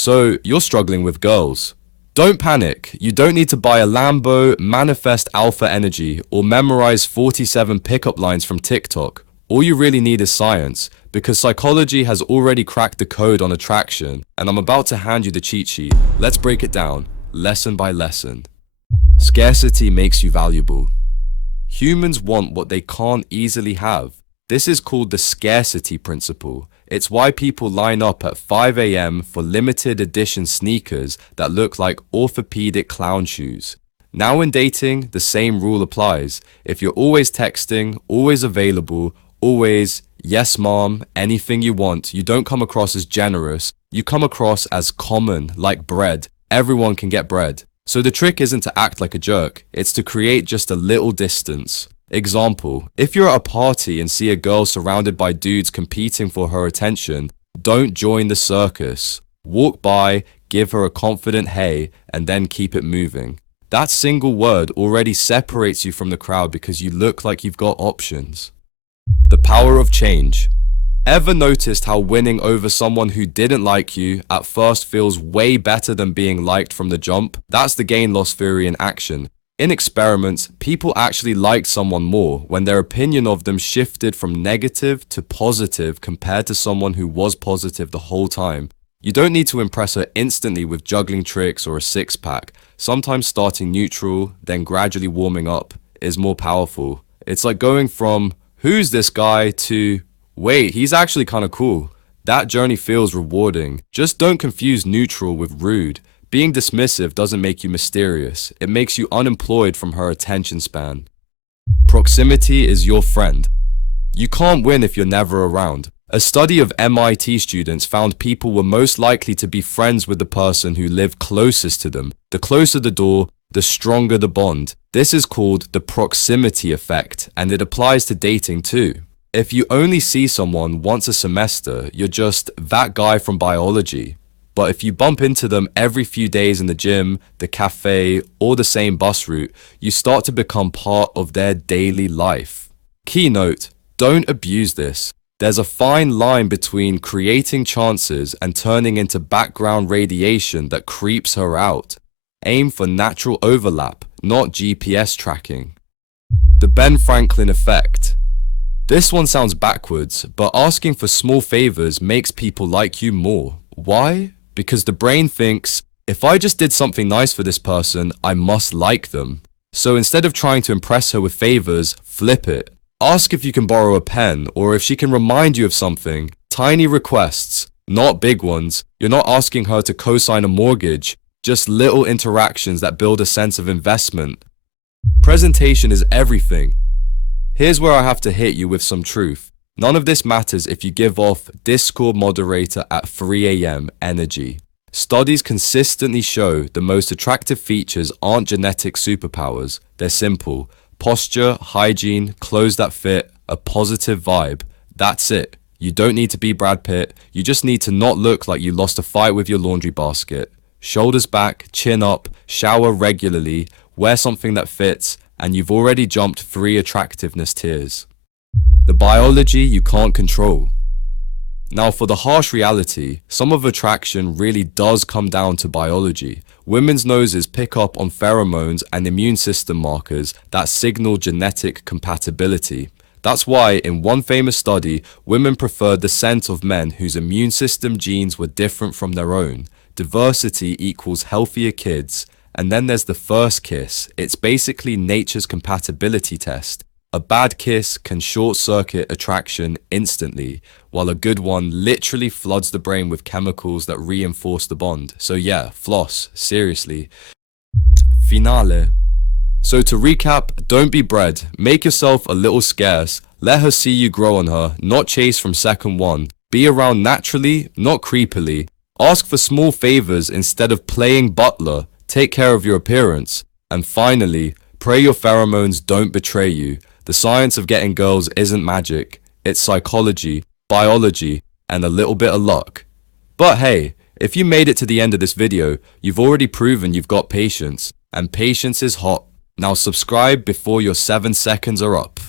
So, you're struggling with girls. Don't panic. You don't need to buy a Lambo, manifest alpha energy, or memorize 47 pickup lines from TikTok. All you really need is science, because psychology has already cracked the code on attraction, and I'm about to hand you the cheat sheet. Let's break it down, lesson by lesson. Scarcity makes you valuable. Humans want what they can't easily have. This is called the scarcity principle. It's why people line up at 5 a.m. for limited edition sneakers that look like orthopedic clown shoes. Now in dating, the same rule applies. If you're always texting, always available, always, yes mom, anything you want, you don't come across as generous. You come across as common, like bread. Everyone can get bread. So the trick isn't to act like a jerk, it's to create just a little distance. Example, if you're at a party and see a girl surrounded by dudes competing for her attention, don't join the circus. Walk by, give her a confident hey, and then keep it moving. That single word already separates you from the crowd because you look like you've got options. The power of change. Ever noticed how winning over someone who didn't like you at first feels way better than being liked from the jump? That's the gain-loss theory in action. In experiments, people actually liked someone more when their opinion of them shifted from negative to positive compared to someone who was positive the whole time. You don't need to impress her instantly with juggling tricks or a six-pack. Sometimes starting neutral, then gradually warming up is more powerful. It's like going from, who's this guy, to, wait, he's actually kind of cool. That journey feels rewarding. Just don't confuse neutral with rude. Being dismissive doesn't make you mysterious. It makes you unemployed from her attention span. Proximity is your friend. You can't win if you're never around. A study of MIT students found people were most likely to be friends with the person who lived closest to them. The closer the door, the stronger the bond. This is called the proximity effect, and it applies to dating too. If you only see someone once a semester, you're just that guy from biology. But if you bump into them every few days in the gym, the cafe, or the same bus route, you start to become part of their daily life. Keynote: don't abuse this. There's a fine line between creating chances and turning into background radiation that creeps her out. Aim for natural overlap, not GPS tracking. The Ben Franklin effect. This one sounds backwards, but asking for small favors makes people like you more. Why? Because the brain thinks, if I just did something nice for this person, I must like them. So instead of trying to impress her with favors, flip it. Ask if you can borrow a pen or if she can remind you of something. Tiny requests, not big ones. You're not asking her to co-sign a mortgage, just little interactions that build a sense of investment. Presentation is everything. Here's where I have to hit you with some truth. None of this matters if you give off Discord moderator at 3 a.m. energy. Studies consistently show the most attractive features aren't genetic superpowers. They're simple. Posture, hygiene, clothes that fit, a positive vibe. That's it. You don't need to be Brad Pitt. You just need to not look like you lost a fight with your laundry basket. Shoulders back, chin up, shower regularly, wear something that fits, and you've already jumped 3 attractiveness tiers. The biology you can't control. Now for the harsh reality, some of attraction really does come down to biology. Women's noses pick up on pheromones and immune system markers that signal genetic compatibility. That's why in one famous study, women preferred the scent of men whose immune system genes were different from their own. Diversity equals healthier kids. And then there's the first kiss. It's basically nature's compatibility test. A bad kiss can short-circuit attraction instantly, while a good one literally floods the brain with chemicals that reinforce the bond. So yeah, floss, seriously. Finale. So to recap, don't be bred. Make yourself a little scarce. Let her see you grow on her, not chase from second one. Be around naturally, not creepily. Ask for small favors instead of playing butler. Take care of your appearance. And finally, pray your pheromones don't betray you. The science of getting girls isn't magic. It's psychology, biology, and a little bit of luck. But hey, if you made it to the end of this video, you've already proven you've got patience. And patience is hot. Now subscribe before your 7 seconds are up.